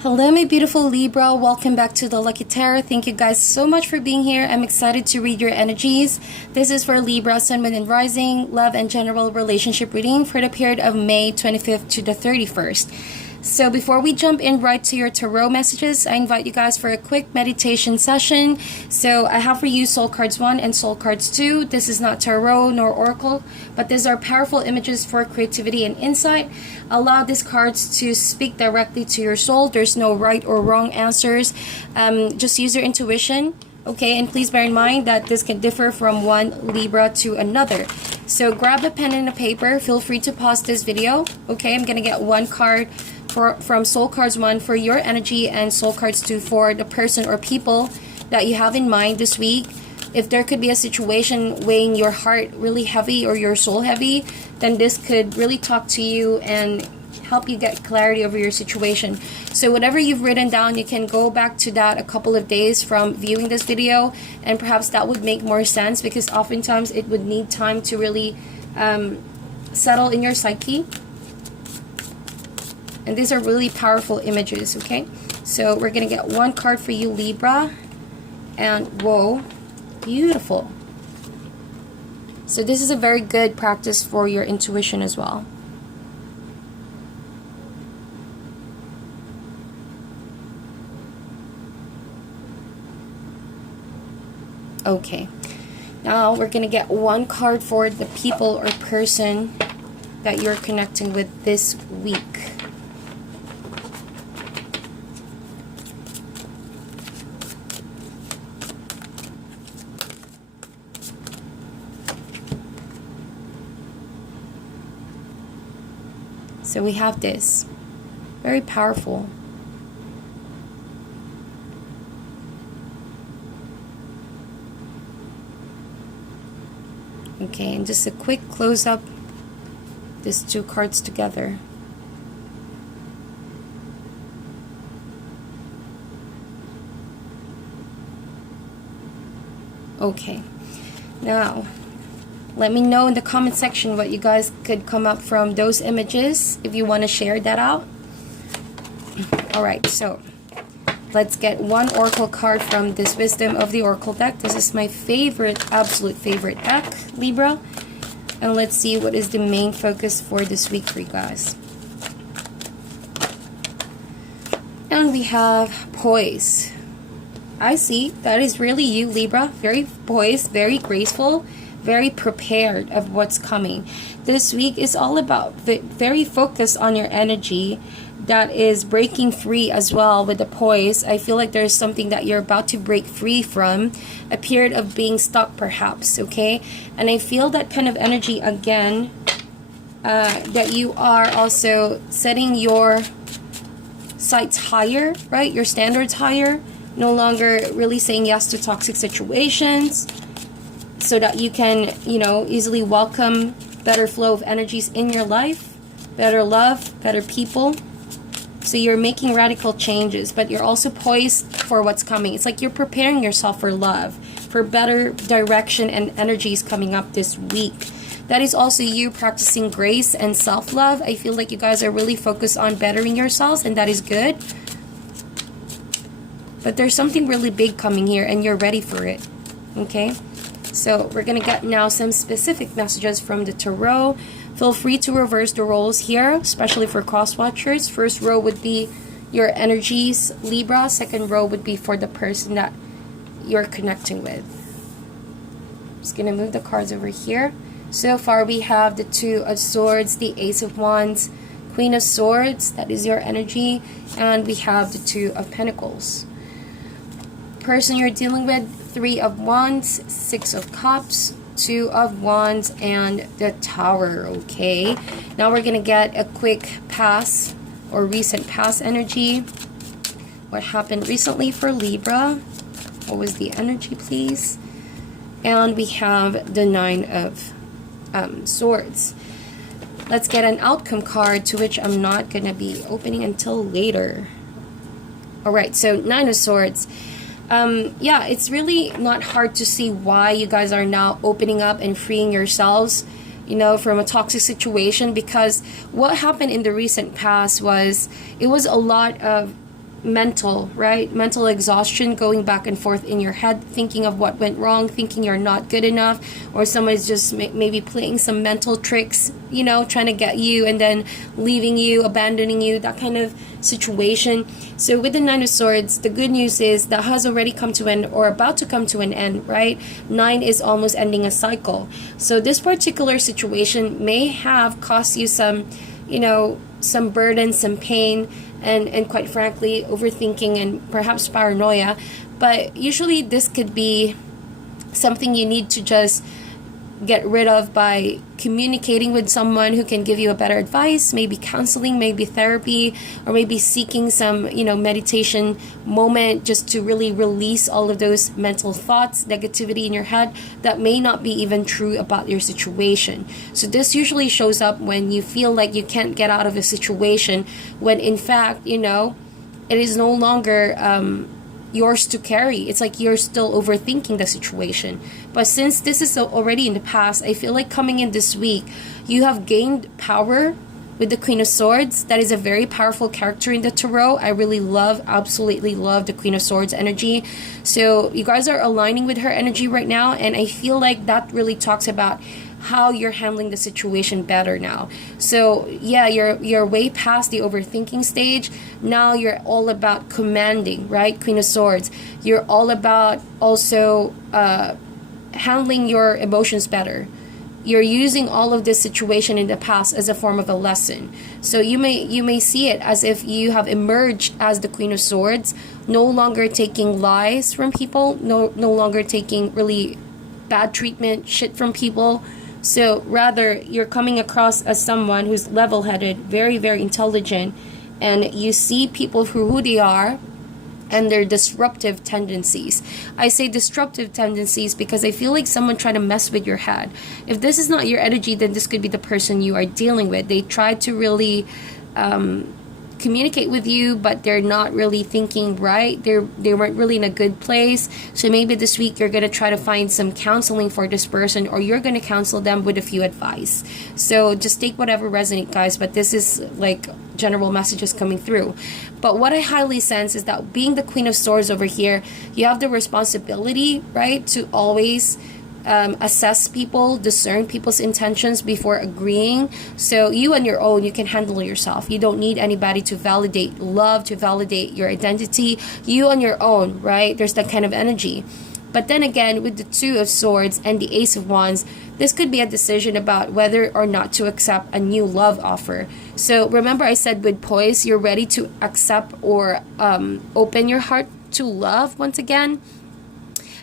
Hello, my beautiful Libra. Welcome back to the Lucky Tarot. Thank you guys so much for being here. I'm excited to read your energies. This is for Libra, Sun, Moon, and Rising, love and general relationship reading for the period of May 25th to the 31st. So before we jump in right to your tarot messages, I invite you guys for a quick meditation session. So I have for you Soul Cards 1 and Soul Cards 2. This is not tarot nor oracle, but these are powerful images for creativity and insight. Allow these cards to speak directly to your soul. There's no right or wrong answers. Just use your intuition. Okay, and please bear in mind that this can differ from one Libra to another. So grab a pen and a paper. Feel free to pause this video. Okay, I'm going to get one card from Soul Cards 1 for your energy and Soul Cards 2 for the person or people that you have in mind this week. If there could be a situation weighing your heart really heavy or your soul heavy, then this could really talk to you and help you get clarity over your situation. So whatever you've written down, you can go back to that a couple of days from viewing this video, and perhaps that would make more sense, because oftentimes it would need time to really settle in your psyche. And these are really powerful images, okay? So we're going to get one card for you, Libra. And whoa, beautiful. So this is a very good practice for your intuition as well. Okay, now we're gonna get one card for the people or person that you're connecting with this week. So we have this, very powerful. Okay, and just a quick close-up, these two cards together. Okay, now let me know in the comment section what you guys could come up from those images if you want to share that out. Alright, so let's get one oracle card from this Wisdom of the Oracle deck. This is my favorite, absolute favorite deck, Libra. And let's see what is the main focus for this week for you guys. And we have Poise. I see, that is really you, Libra. Very poised, very graceful, very prepared of what's coming. This week is all about very focused on your energy that is breaking free as well with the poise. I feel like there's something that you're about to break free from, a period of being stuck perhaps, okay? And I feel that kind of energy again, that you are also setting your sights higher, right? Your standards higher, no longer really saying yes to toxic situations, so that you can, you know, easily welcome better flow of energies in your life, better love, better people. So you're making radical changes, but you're also poised for what's coming. It's like you're preparing yourself for love, for better direction and energies coming up this week. That is also you practicing grace and self-love. I feel like you guys are really focused on bettering yourselves, and that is good. But there's something really big coming here, and you're ready for it, okay? So we're going to get now some specific messages from the tarot. Feel free to reverse the roles here, especially for cross watchers. First row would be your energies, Libra. Second row would be for the person that you're connecting with. Just going to move the cards over here. So far we have the Two of Swords, the Ace of Wands, Queen of Swords, that is your energy, and we have the Two of Pentacles. Person you're dealing with, Three of Wands, Six of Cups, Two of Wands, and the Tower. Okay, now we're gonna get a quick pass or recent past energy. What happened recently for Libra? What was the energy, please? And we have the Nine of Swords. Let's get an outcome card, to which I'm not gonna be opening until later. Alright, so Nine of Swords. Yeah, it's really not hard to see why you guys are now opening up and freeing yourselves, you know, from a toxic situation, because what happened in the recent past was, it was a lot of mental, right? Mental exhaustion, going back and forth in your head, thinking of what went wrong, thinking you're not good enough, or someone's just maybe playing some mental tricks, you know, trying to get you and then leaving you, abandoning you, that kind of situation. So with the Nine of Swords, the good news is that has already come to an end or about to come to an end, right? 9 is almost ending a cycle. So this particular situation may have cost you some, you know, some burden, some pain, and quite frankly, overthinking and perhaps paranoia. But usually this could be something you need to just get rid of by communicating with someone who can give you a better advice, maybe counseling, maybe therapy, or maybe seeking some, you know, meditation moment just to really release all of those mental thoughts, negativity in your head that may not be even true about your situation. So this usually shows up when you feel like you can't get out of a situation, when in fact, you know, it is no longer yours to carry. It's like you're still overthinking the situation. But since this is already in the past, I feel like coming in this week, you have gained power with the Queen of Swords. That is a very powerful character in the Tarot. I really love, absolutely love the Queen of Swords energy. So you guys are aligning with her energy right now, and I feel like that really talks about how you're handling the situation better now. So yeah, you're way past the overthinking stage. Now you're all about commanding, right? Queen of Swords. You're all about also handling your emotions better. You're using all of this situation in the past as a form of a lesson. So you may see it as if you have emerged as the Queen of Swords, no longer taking lies from people, no longer taking really bad treatment, shit from people. So rather, you're coming across as someone who's level-headed, very, very intelligent, and you see people for who they are and their disruptive tendencies. I say disruptive tendencies because I feel like someone tried to mess with your head. If this is not your energy, then this could be the person you are dealing with. They tried to really communicate with you, but they're not really thinking right. They weren't really in a good place. So maybe this week you're gonna try to find some counseling for this person, or you're gonna counsel them with a few advice. So just take whatever resonates, guys, but this is like general messages coming through. But what I highly sense is that being the Queen of Swords over here, you have the responsibility, right, to always assess people, discern people's intentions before agreeing. So you on your own, you can handle yourself. You don't need anybody to validate love, to validate your identity. You on your own, right? There's that kind of energy. But then again, with the Two of Swords and the Ace of Wands, this could be a decision about whether or not to accept a new love offer. So remember I said with poise, you're ready to accept or open your heart to love once again.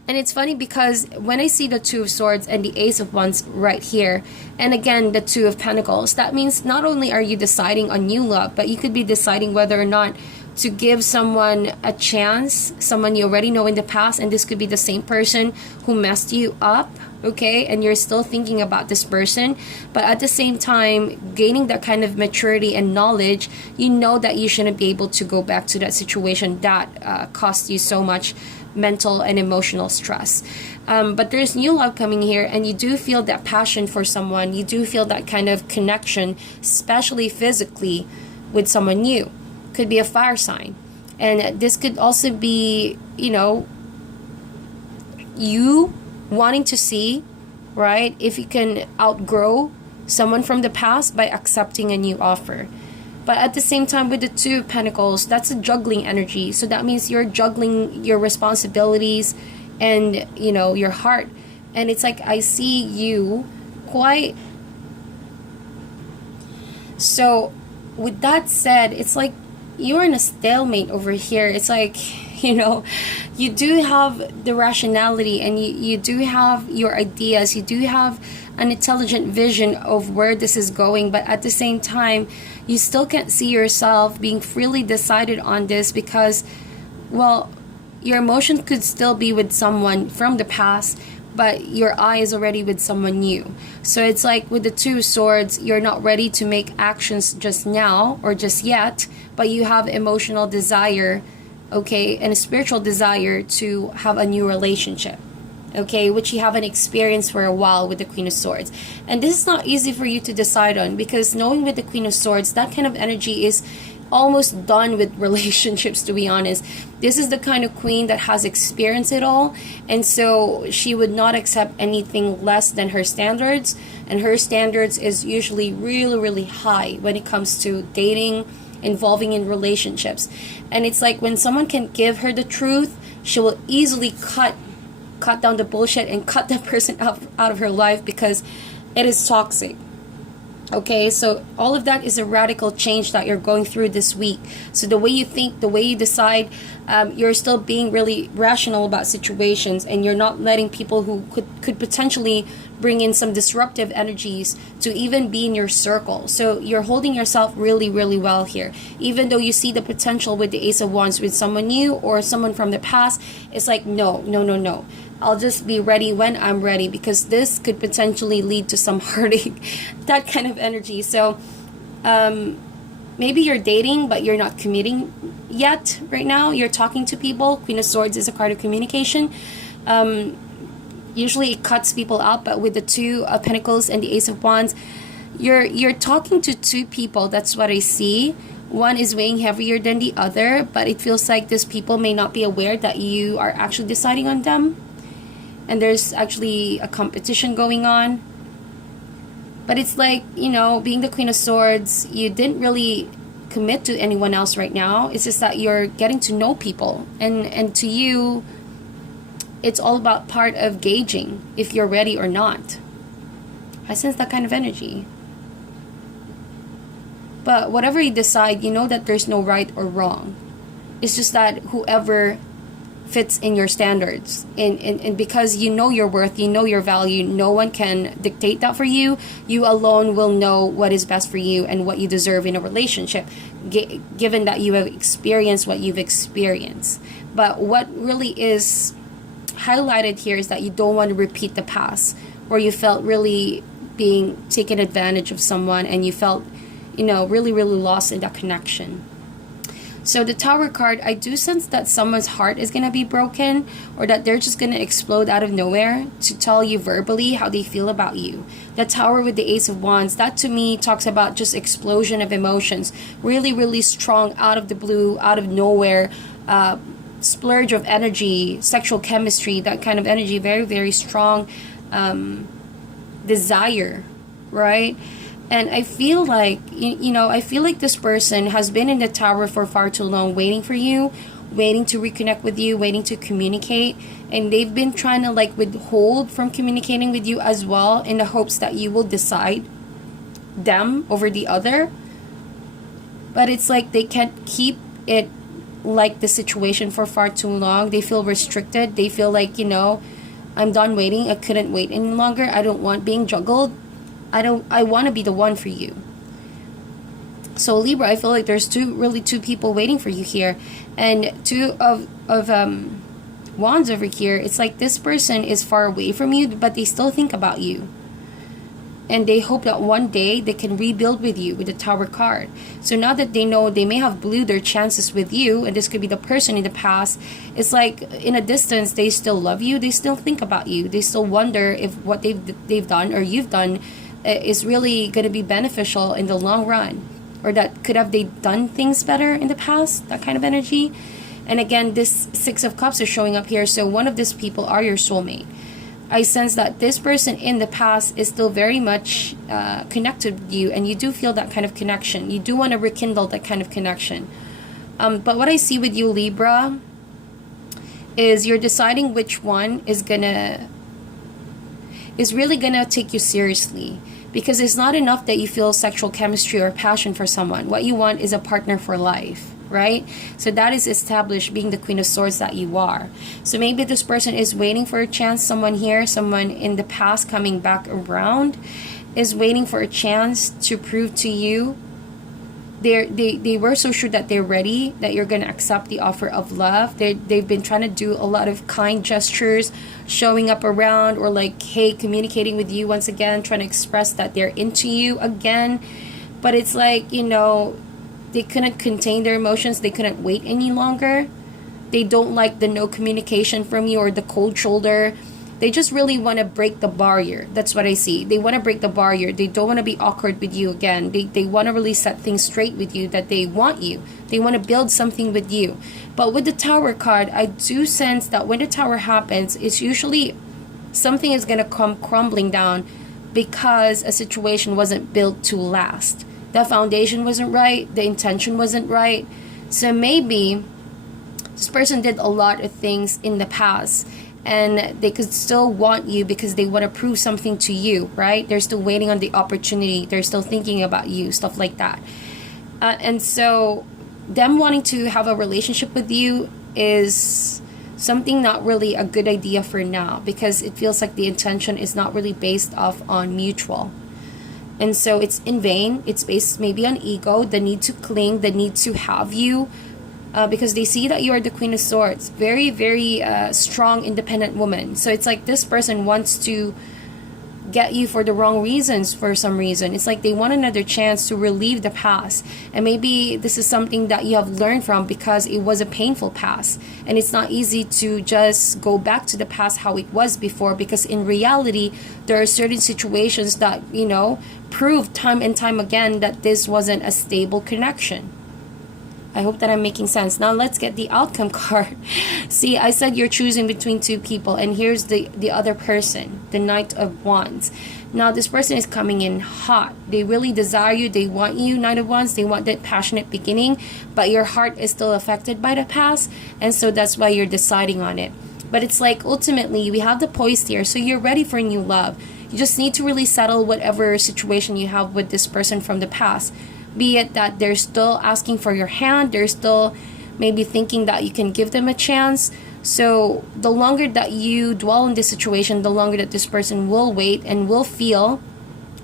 And it's funny because when I see the Two of Swords and the Ace of Wands right here, and again the Two of Pentacles, that means not only are you deciding on new love, but you could be deciding whether or not to give someone a chance, someone you already know in the past, and this could be the same person who messed you up, okay, and you're still thinking about this person, but at the same time gaining that kind of maturity and knowledge, you know that you shouldn't be able to go back to that situation that cost you so much mental and emotional stress. But there's new love coming here, and you do feel that passion for someone. You do feel that kind of connection, especially physically, with someone new. Could be a fire sign, and this could also be, you know, you wanting to see, right, if you can outgrow someone from the past by accepting a new offer. But at the same time, with the Two of Pentacles, that's a juggling energy. So that means you're juggling your responsibilities and, you know, your heart. And it's like I see you quite... So with that said, it's like you're in a stalemate over here. It's like, you know, you do have the rationality, and you do have your ideas. You do have an intelligent vision of where this is going, but at the same time, you still can't see yourself being freely decided on this because, well, your emotion could still be with someone from the past, but your eye is already with someone new. So it's like with the Two of Swords, you're not ready to make actions just now or just yet, but you have emotional desire, okay, and a spiritual desire to have a new relationship, okay, which you haven't experienced for a while with the Queen of Swords. And this is not easy for you to decide on, because knowing with the Queen of Swords, that kind of energy is almost done with relationships, to be honest. This is the kind of queen that has experienced it all, and so she would not accept anything less than her standards, and her standards is usually really, really high when it comes to dating, involving in relationships. And it's like when someone can give her the truth, she will easily cut down the bullshit and cut that person out of her life because it is toxic. Okay, so all of that is a radical change that you're going through this week. So the way you think, the way you decide, you're still being really rational about situations, and you're not letting people who could potentially bring in some disruptive energies to even be in your circle. So you're holding yourself really, really well here. Even though you see the potential with the Ace of Wands with someone new or someone from the past, it's like, no. I'll just be ready when I'm ready, because this could potentially lead to some heartache, that kind of energy. So maybe you're dating, but you're not committing yet right now. You're talking to people. Queen of Swords is a card of communication. Usually it cuts people out, but with the Two of Pentacles and the Ace of Wands, you're talking to two people. That's what I see. One is weighing heavier than the other, but it feels like these people may not be aware that you are actually deciding on them. And there's actually a competition going on. But it's like, being the Queen of Swords, you didn't really commit to anyone else right now. It's just that you're getting to know people. And to you, it's all about part of gauging if you're ready or not. I sense that kind of energy. But whatever you decide, you know that there's no right or wrong. It's just that whoever fits in your standards, and because you know your worth, you know your value, no one can dictate that for you. You alone will know what is best for you and what you deserve in a relationship, given that you have experienced what you've experienced. But what really is highlighted here is that you don't want to repeat the past, where you felt really being taken advantage of someone and you felt really, really lost in that connection. So the Tower card, I do sense that someone's heart is going to be broken, or that they're just going to explode out of nowhere to tell you verbally how they feel about you. The Tower with the Ace of Wands, that to me talks about just explosion of emotions. Really, really strong, out of the blue, out of nowhere, splurge of energy, sexual chemistry, that kind of energy, very, very strong desire, right? And I feel like, I feel like this person has been in the Tower for far too long, waiting for you, waiting to reconnect with you, waiting to communicate. And they've been trying to withhold from communicating with you as well, in the hopes that you will decide them over the other. But it's like they can't keep it like the situation for far too long. They feel restricted. They feel like, I'm done waiting. I couldn't wait any longer. I don't want being juggled. I want to be the one for you. So Libra, I feel like there's two people waiting for you here. And Two of Wands over here, it's like this person is far away from you, but they still think about you. And they hope that one day they can rebuild with you with the Tower card. So now that they know they may have blew their chances with you, and this could be the person in the past, it's like in a distance, they still love you. They still think about you. They still wonder if what they've done or you've done is really going to be beneficial in the long run, or that could have they done things better in the past, that kind of energy. And again, this Six of Cups is showing up here, so one of these people are your soulmate. I sense that this person in the past is still very much connected with you, and you do feel that kind of connection. You do want to rekindle that kind of connection. But what I see with you, Libra, is you're deciding which one is really gonna take you seriously. Because it's not enough that you feel sexual chemistry or passion for someone. What you want is a partner for life, right? So that is established, being the Queen of Swords that you are. So maybe this person is waiting for a chance. Someone here, someone in the past coming back around, is waiting for a chance to prove to you they were so sure that they're ready, that you're going to accept the offer of love. They've been trying to do a lot of kind gestures, showing up around, or communicating with you once again, trying to express that they're into you again. But it's like, they couldn't contain their emotions. They couldn't wait any longer. They don't like the no communication from you, or the cold shoulder. They just really want to break the barrier. That's what I see. They want to break the barrier. They don't want to be awkward with you again. They want to really set things straight with you, that they want you. They want to build something with you. But with the Tower card, I do sense that when the Tower happens, it's usually something is going to come crumbling down because a situation wasn't built to last. The foundation wasn't right. The intention wasn't right. So maybe this person did a lot of things in the past, and they could still want you because they want to prove something to you, right? They're still waiting on the opportunity. They're still thinking about you, stuff like that. And so them wanting to have a relationship with you is something not really a good idea for now, because it feels like the intention is not really based off on mutual. And so it's in vain. It's based maybe on ego, the need to cling, the need to have you, because they see that you are the Queen of Swords. Very, very strong, independent woman. So it's like this person wants to get you for the wrong reasons for some reason. It's like they want another chance to relieve the past. And maybe this is something that you have learned from because it was a painful past. And it's not easy to just go back to the past how it was before, because in reality, there are certain situations that, prove time and time again that this wasn't a stable connection. I hope that I'm making sense. Now let's get the outcome card. See, I said you're choosing between two people, and here's the other person, the Knight of Wands. Now this person is coming in hot. They really desire you. They want you, Knight of Wands. They want that passionate beginning, but your heart is still affected by the past, and so that's why you're deciding on it. But it's like ultimately we have the poise here, so you're ready for new love. You just need to really settle whatever situation you have with this person from the past. Be it that they're still asking for your hand, they're still maybe thinking that you can give them a chance. So the longer that you dwell in this situation, the longer that this person will wait and will feel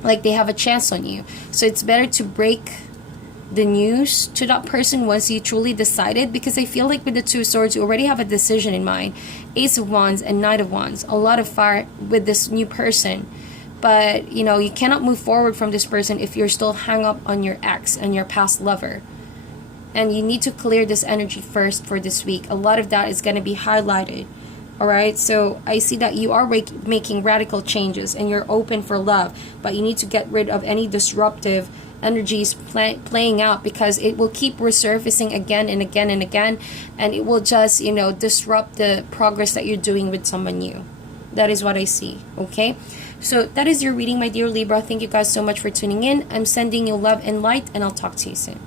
like they have a chance on you. So it's better to break the news to that person once you truly decided, because I feel like with the Two of Swords, you already have a decision in mind. Ace of Wands and Knight of Wands. A lot of fire with this new person. But, you cannot move forward from this person if you're still hung up on your ex and your past lover. And you need to clear this energy first for this week. A lot of that is going to be highlighted. Alright, so I see that you are making radical changes and you're open for love. But you need to get rid of any disruptive energies playing out, because it will keep resurfacing again and again and again. And it will just, disrupt the progress that you're doing with someone new. That is what I see, okay? So that is your reading, my dear Libra. Thank you guys so much for tuning in. I'm sending you love and light, and I'll talk to you soon.